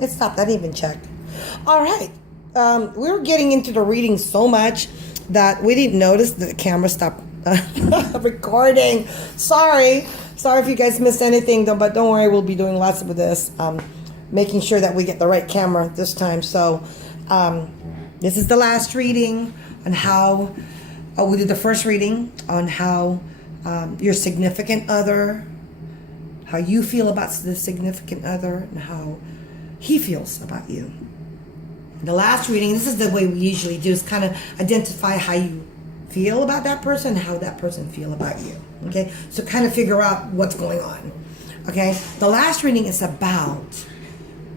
It stopped. I didn't even check. All right. We were getting into the reading so much that we didn't notice that the camera stopped recording. Sorry if you guys missed anything, though. But don't worry, we'll be doing lots of this, making sure that we get the right camera this time. So this is the last reading on how we did the first reading on how your significant other, how you feel about the significant other, and how he feels about you. The last reading, this is the way we usually do, is kind of identify how you feel about that person and how that person feel about you. Okay, so kind of figure out what's going on. Okay, the last reading is about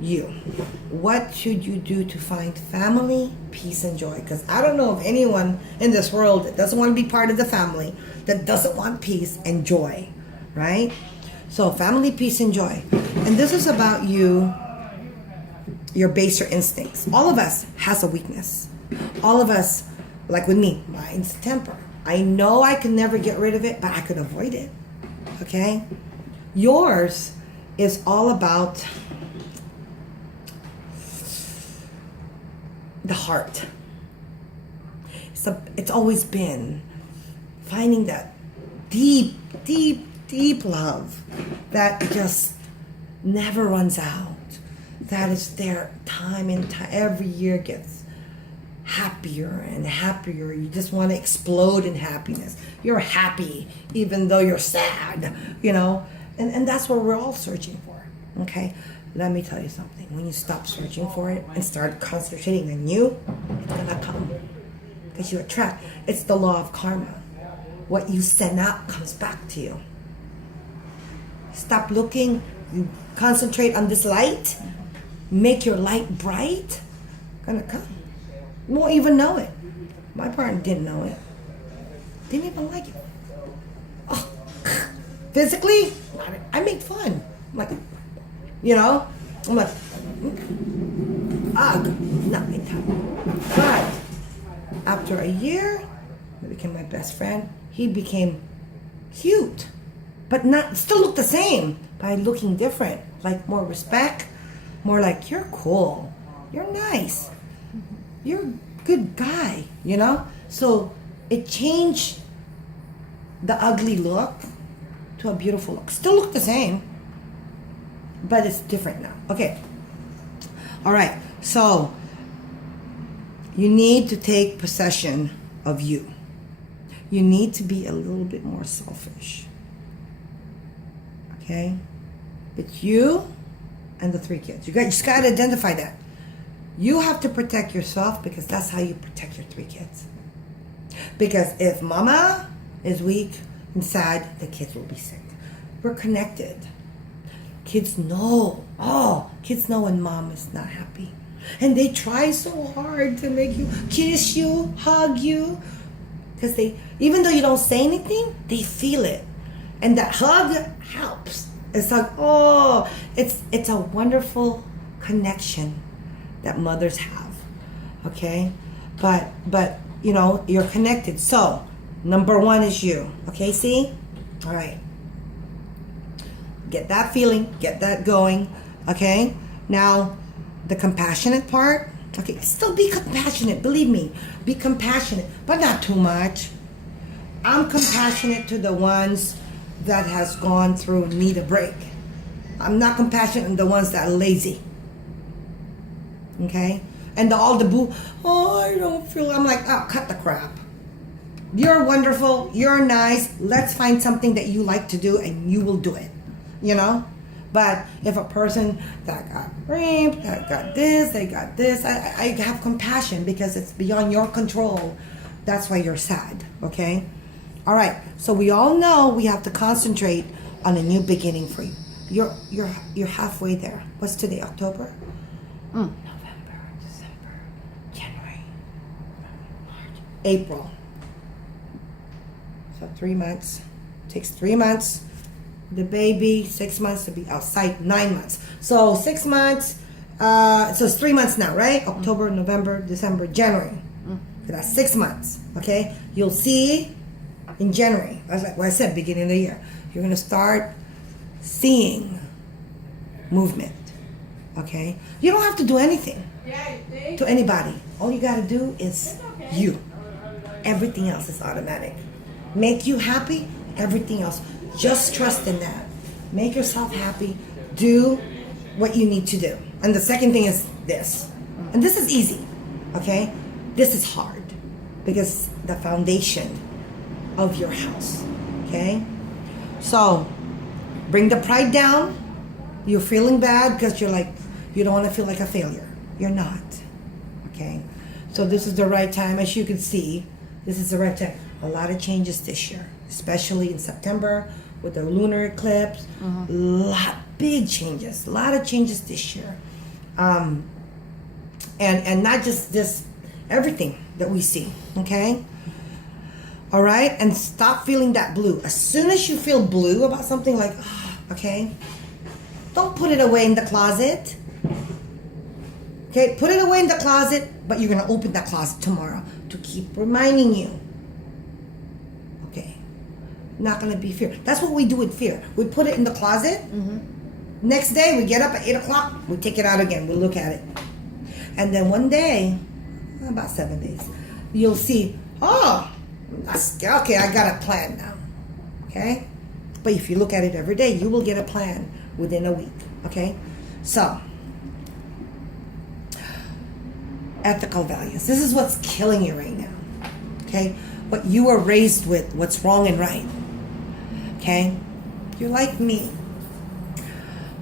you. What should you do to find family, peace, and joy? Because I don't know of anyone in this world that doesn't want to be part of the family, that doesn't want peace and joy, right? So family, peace, and joy. And this is about you, your baser instincts. All of us has a weakness. All of us, like with me, mine's temper. I know I can never get rid of it, but I could avoid it. Okay? Yours is all about the heart. It's always been finding that deep, deep, deep love that just never runs out. That is there time and time. Every year gets happier and happier. You just want to explode in happiness. You're happy even though you're sad, you know? And that's what we're all searching for, okay? Let me tell you something. When you stop searching for it and start concentrating on you, it's gonna come. Because you attract. It's the law of karma. What you send out comes back to you. Stop looking. You concentrate on this light. Make your light bright. Gonna come. You won't even know it. My partner didn't know it. Didn't even like it. Oh. Physically, I make fun. I'm like, you know, I'm like, ugh, not my type. But after a year, he became my best friend. He became cute, but not still look the same by looking different, like more respect, more like you're cool, you're nice, you're a good guy, you know. So it changed the ugly look to a beautiful look. Still look the same, but it's different now. Okay. All right. So you need to take possession of you. You need to be a little bit more selfish. Okay? It's you and the 3 kids. You just got to identify that. You have to protect yourself because that's how you protect your 3 kids. Because if mama is weak and sad, the kids will be sick. We're connected. Kids know. Oh, kids know when mom is not happy. And they try so hard to make you kiss you, hug you. Because even though you don't say anything, they feel it. And that hug helps. It's like, oh, it's a wonderful connection that mothers have. Okay? But you know, you're connected. So, number 1 is you. Okay, see? All right. Get that feeling, get that going. Okay? Now, the compassionate part. Okay, still be compassionate. Believe me, be compassionate, but not too much. I'm compassionate to the ones that has gone through need a break. I'm not compassionate to the ones that are lazy. Okay? And all the boo, oh, I don't feel, I'm like, oh, cut the crap. You're wonderful, you're nice, let's find something that you like to do and you will do it. You know? But if a person that got raped, that got this, they got this, I have compassion because it's beyond your control. That's why you're sad, okay? All right, so we all know we have to concentrate on a new beginning for you. You're halfway there. What's today, October? November, December, January, March, April. So 3 months. Takes 3 months. The baby, 6 months to be outside, 9 months. So 6 months, so it's 3 months now, right? October, November, December, January. So that's 6 months, okay? You'll see in January, that's like what I said, beginning of the year, you're gonna start seeing movement, Okay? You don't have to do anything to anybody. All you got to do is you. Everything else is automatic. Make you happy, everything else. Just trust in that. Make yourself happy. Do what you need to do. And the second thing is this. And this is easy. Okay? This is hard because the foundation of your house. Okay? So, bring the pride down. You're feeling bad because you're like, you don't want to feel like a failure. You're not. Okay? So this is the right time. As you can see, this is the right time. A lot of changes this year, especially in September with the lunar eclipse. Big changes. A lot of changes this year. And not just this, everything that we see. Okay? All right? And stop feeling that blue. As soon as you feel blue about something, like, okay, don't put it away in the closet. Okay, put it away in the closet, but you're going to open that closet tomorrow to keep reminding you. Okay, not going to be fear. That's what we do with fear. We put it in the closet. Next day, we get up at 8 o'clock, we take it out again, we look at it. And then one day, about 7 days, you'll see, okay, I got a plan now. Okay? But if you look at it every day, you will get a plan within a week. Okay? So, ethical values. This is what's killing you right now. Okay? What you were raised with, what's wrong and right. Okay? You're like me.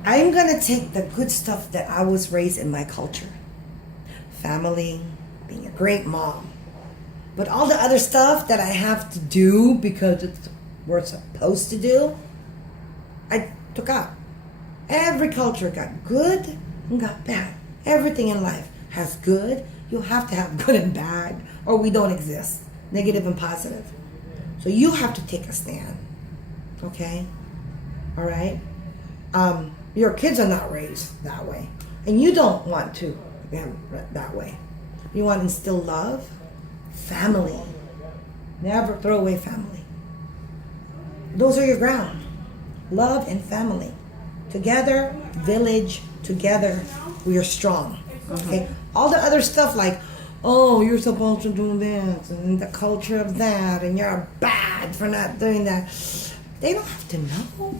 I'm going to take the good stuff that I was raised in my culture. Family, being a great mom. But all the other stuff that I have to do because it's we're supposed to do, I took out. Every culture got good and got bad. Everything in life has good. You have to have good and bad, or we don't exist. Negative and positive. So you have to take a stand. Okay? All right? Your kids are not raised that way. And you don't want to be that way. You want to instill love, family. Never throw away family. Those are your ground. Love and family. Together, village, together, we are strong. Okay? All the other stuff like, oh, you're supposed to do this, and the culture of that, and you're bad for not doing that. They don't have to know.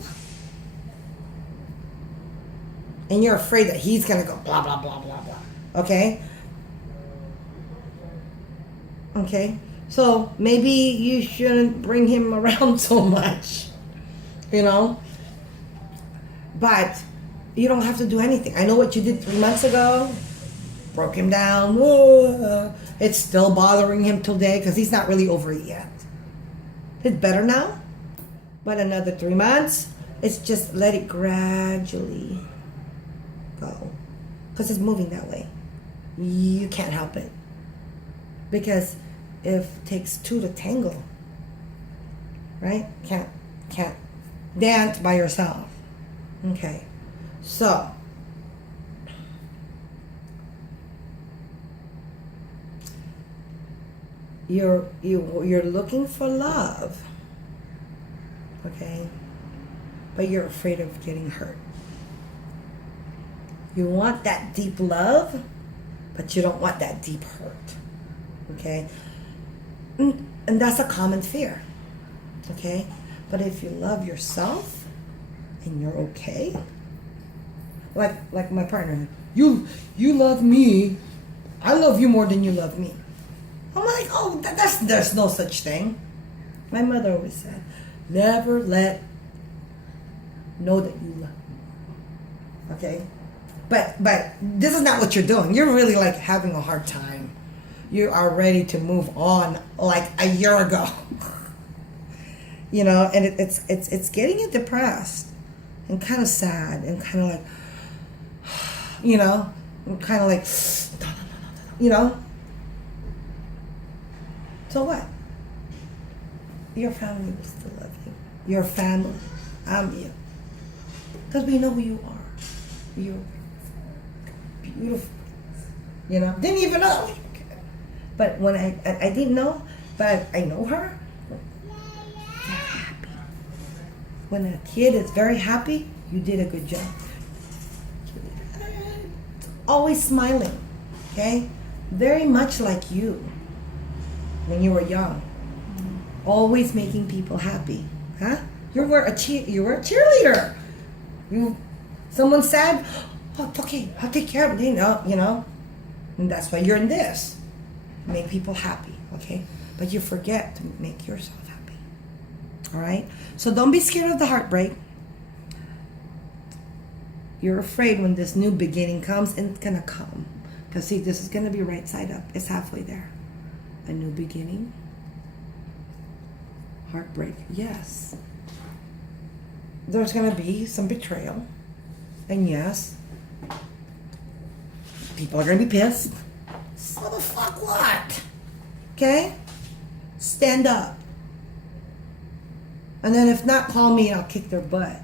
And you're afraid that he's going to go blah, blah, blah, blah, blah. Okay? Okay? So maybe you shouldn't bring him around so much. You know? But you don't have to do anything. I know what you did 3 months ago. Broke him down. It's still bothering him today because he's not really over it yet. It's better now. But another 3 months, it's just let it gradually go. Because it's moving that way. You can't help it. Because if it takes two to tango, right? Can't dance by yourself. Okay. So, you're looking for love, okay, but you're afraid of getting hurt. You want that deep love, but you don't want that deep hurt, okay, and that's a common fear, okay. But if you love yourself and you're okay, like my partner, you love me, I love you more than you love me. I'm like, oh, there's no such thing. My mother always said, never know that you love me. Okay? But this is not what you're doing. You're really like having a hard time. You are ready to move on like a year ago. You know, and it's getting you depressed and kind of sad and kind of like, you know, kind of like, you know. So what? Your family will still love you. Your family. I'm you. Because we know who you are. You're beautiful. You know? Didn't even know. But when I didn't know, but I know her. Very happy. When a kid is very happy, you did a good job. always smiling, okay? Very much like you when you were young. Always making people happy, huh? You were a cheerleader. Someone said, "Oh, it's okay, I'll take care of it," you know? And that's why you're in this. Make people happy, okay? But you forget to make yourself happy. All right? So don't be scared of the heartbreak. You're afraid when this new beginning comes, and it's gonna come. Because see, this is gonna be right side up. It's halfway there. A new beginning. Heartbreak, yes. There's gonna be some betrayal. And yes, people are gonna be pissed. So the fuck what? Okay? Stand up. And then if not, call me and I'll kick their butt.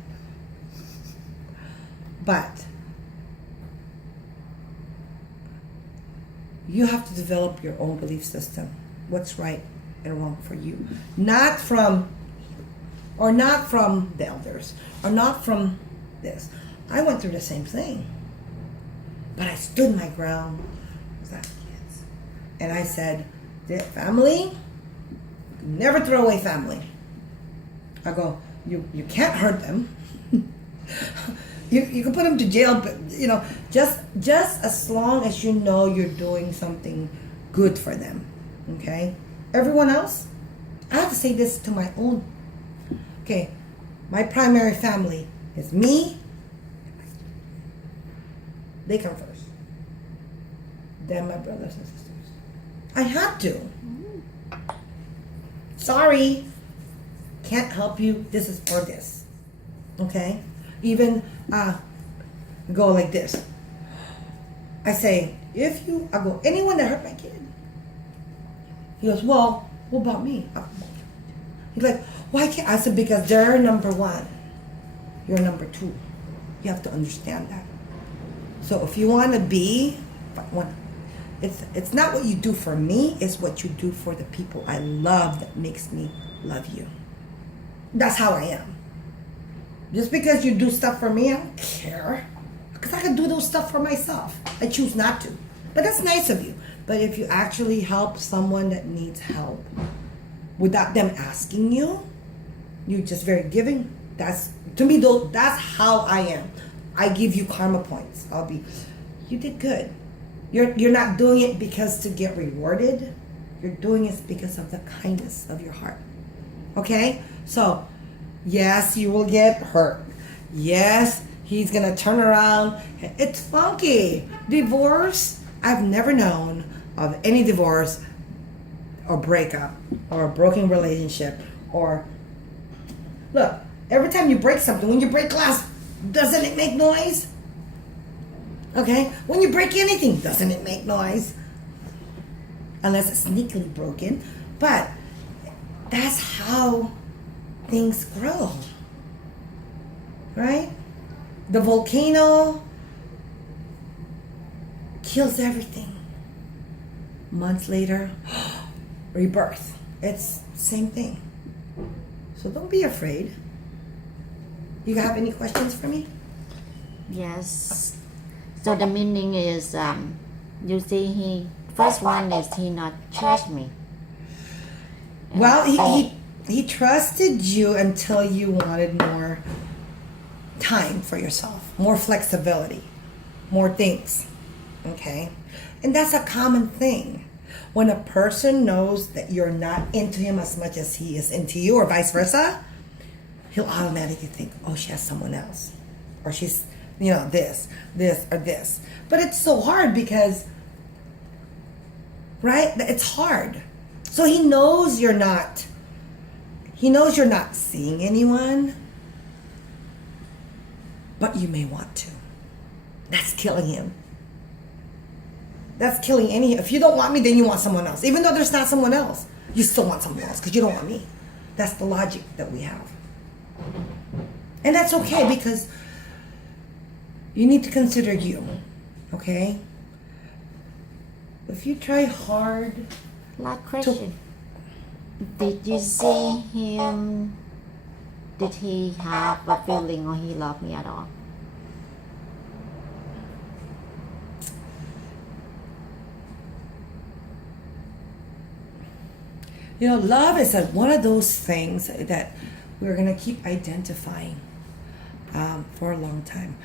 But you have to develop your own belief system. What's right and wrong for you. Not from the elders, or not from this. I went through the same thing. But I stood my ground with that kids. And I said, family, never throw away family. I go, you can't hurt them. You can put them to jail, but just as long as you know you're doing something good for them. Okay? Everyone else, I have to say this to my own. Okay, my primary family is me. They come first. Then my brothers and sisters. I have to. Sorry. Can't help you. This is for this. Okay? Even go like this. I say, I go, anyone that hurt my kid. He goes, well, what about me? He's like, why can't I? Said, because they're number one. You're number two. You have to understand that. So if you want to be, it's not what you do for me, it's what you do for the people I love that makes me love you. That's how I am. Just because you do stuff for me, I don't care. Because I can do those stuff for myself. I choose not to. But that's nice of you. But if you actually help someone that needs help without them asking you, you're just very giving. To me, though, that's how I am. I give you karma points. You did good. You're not doing it because to get rewarded. You're doing it because of the kindness of your heart. Okay? So, yes, you will get hurt. Yes, he's going to turn around. It's funky. Divorce, I've never known of any divorce or breakup or a broken relationship or... Look, every time you break something, when you break glass, doesn't it make noise? Okay? When you break anything, doesn't it make noise? Unless it's sneakily broken. But that's how things grow. Right? The volcano kills everything. Months later, rebirth. It's the same thing. So don't be afraid. You have any questions for me? Yes. So the meaning is, you see, first one is he not trust me. Well, he trusted you until you wanted more time for yourself, more flexibility, more things. Okay? And that's a common thing. When a person knows that you're not into him as much as he is into you, or vice versa, he'll automatically think, oh, she has someone else. Or she's, this, or this. But it's so hard because, right? It's hard. So he knows you're not seeing anyone, but you may want to. That's killing him. That's killing if you don't want me, then you want someone else. Even though there's not someone else, you still want someone else because you don't want me. That's the logic that we have. And that's okay because you need to consider you, okay? If you try hard... Last question. Did you see him? Did he have a feeling or he loved me at all? You know, love is one of those things that we're going to keep identifying for a long time.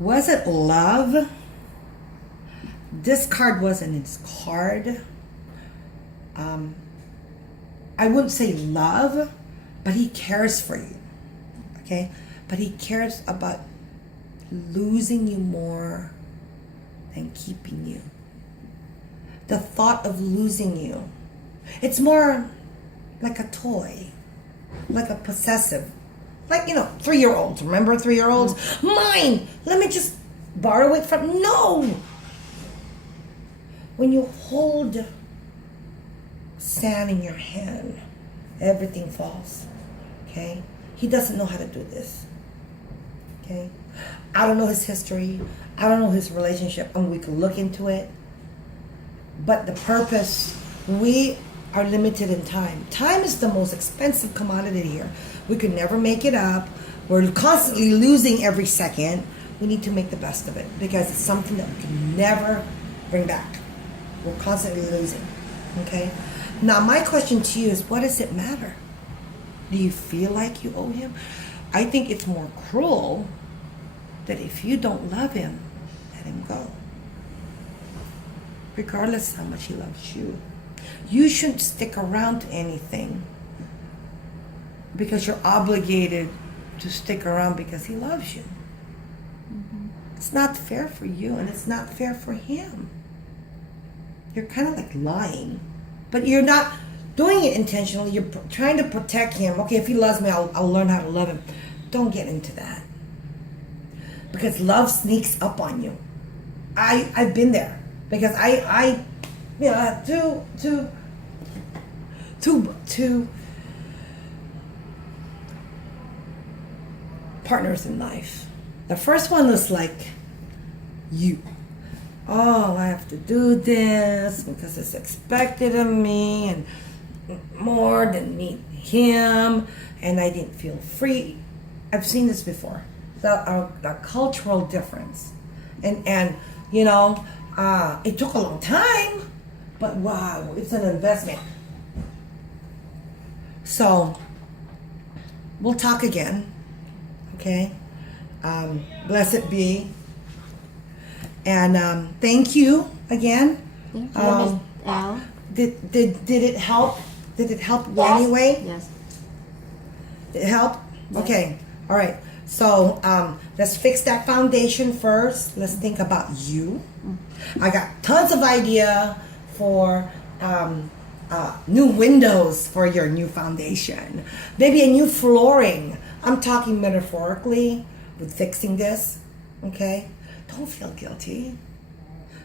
Was it love? This card wasn't his card. I wouldn't say love, but he cares for you. Okay? But he cares about losing you more than keeping you. The thought of losing you, it's more like a toy, like a possessive, like, 3-year-olds. Remember 3-year-olds? Mine! Let me just borrow it from. No! When you hold sand in your hand, everything falls. Okay? He doesn't know how to do this. Okay? I don't know his history. I don't know his relationship, and we can look into it. But the purpose, we are limited in time. Time is the most expensive commodity here. We could never make it up. We're constantly losing every second. We need to make the best of it because it's something that we can never bring back. We're constantly losing. Okay? Now, my question to you is, what does it matter? Do you feel like you owe him? I think it's more cruel that if you don't love him, let him go. Regardless how much he loves you. You shouldn't stick around to anything because you're obligated to stick around because he loves you. It's not fair for you, and it's not fair for him. You're kind of like lying, but you're not doing it intentionally. You're trying to protect him. Okay, if he loves me, I'll learn how to love him. Don't get into that, because love sneaks up on you. I've been there. Because I have two partners in life. The first one was like, you. Oh, I have to do this because it's expected of me, and more than me, him, and I didn't feel free. I've seen this before. The cultural difference, and it took a long time, but wow, it's an investment. So, we'll talk again, okay? Blessed be. And thank you again. Thank you, Miss Al. Did it help? Did it help you Yes. anyway? Yes. Did it help? Yes. Okay, all right. So let's fix that foundation first. Let's think about you. I got tons of idea for new windows for your new foundation. Maybe a new flooring. I'm talking metaphorically with fixing this. Okay? Don't feel guilty.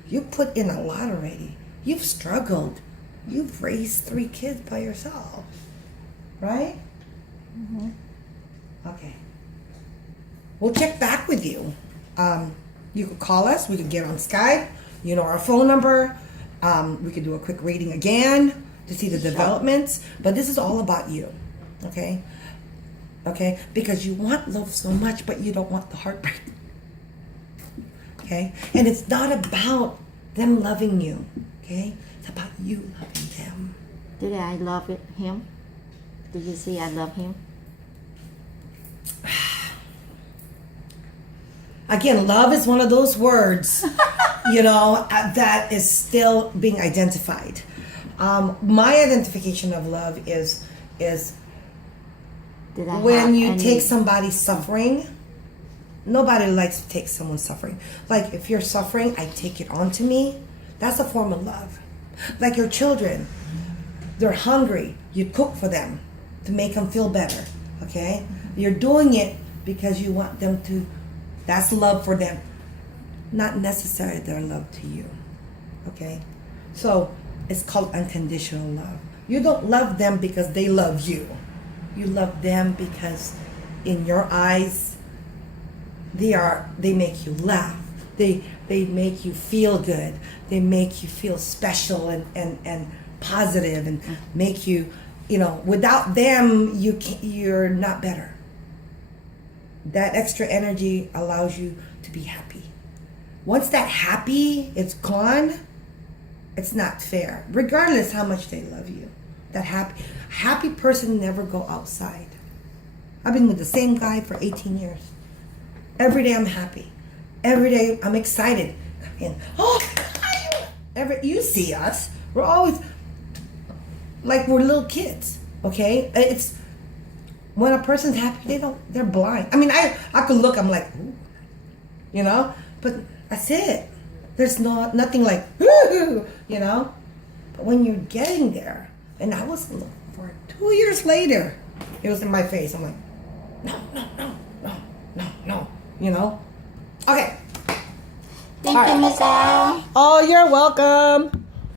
You put in a lot already. You've struggled. You've raised 3 kids by yourself. Right? Mm-hmm. Okay. We'll check back with you. You could call us. We could get on Skype. You know our phone number. We could do a quick reading again to see the developments. But this is all about you. Okay? Okay? Because you want love so much, but you don't want the heartbreak. Okay? And it's not about them loving you. Okay? It's about you loving them. Did I love him? Did you see I love him? Again, love is one of those words, that is still being identified. My identification of love is Did I when have you any- take somebody's suffering. Nobody likes to take someone's suffering. Like, if you're suffering, I take it onto me. That's a form of love. Like your children, they're hungry. You cook for them to make them feel better. Okay? You're doing it because you want them to. That's love for them. Not necessarily their love to you. Okay? So, it's called unconditional love. You don't love them because they love you. You love them because in your eyes, they make you laugh. They make you feel good. They make you feel special and positive and make you, without them, you're not better. That extra energy allows you to be happy. Once that happy is gone, it's not fair. Regardless how much they love you. That happy person never go outside. I've been with the same guy for 18 years. Every day I'm happy. Every day I'm excited. And you see us. We're always like we're little kids. Okay? It's when a person's happy, they're blind. I mean, I could look, I'm like, ooh, you know? But that's it. There's nothing like, woo, you know? But when you're getting there, and I was for 2 years later, it was in my face. I'm like, no, you know? Okay. Thank you, Miss Al. Oh, you're welcome.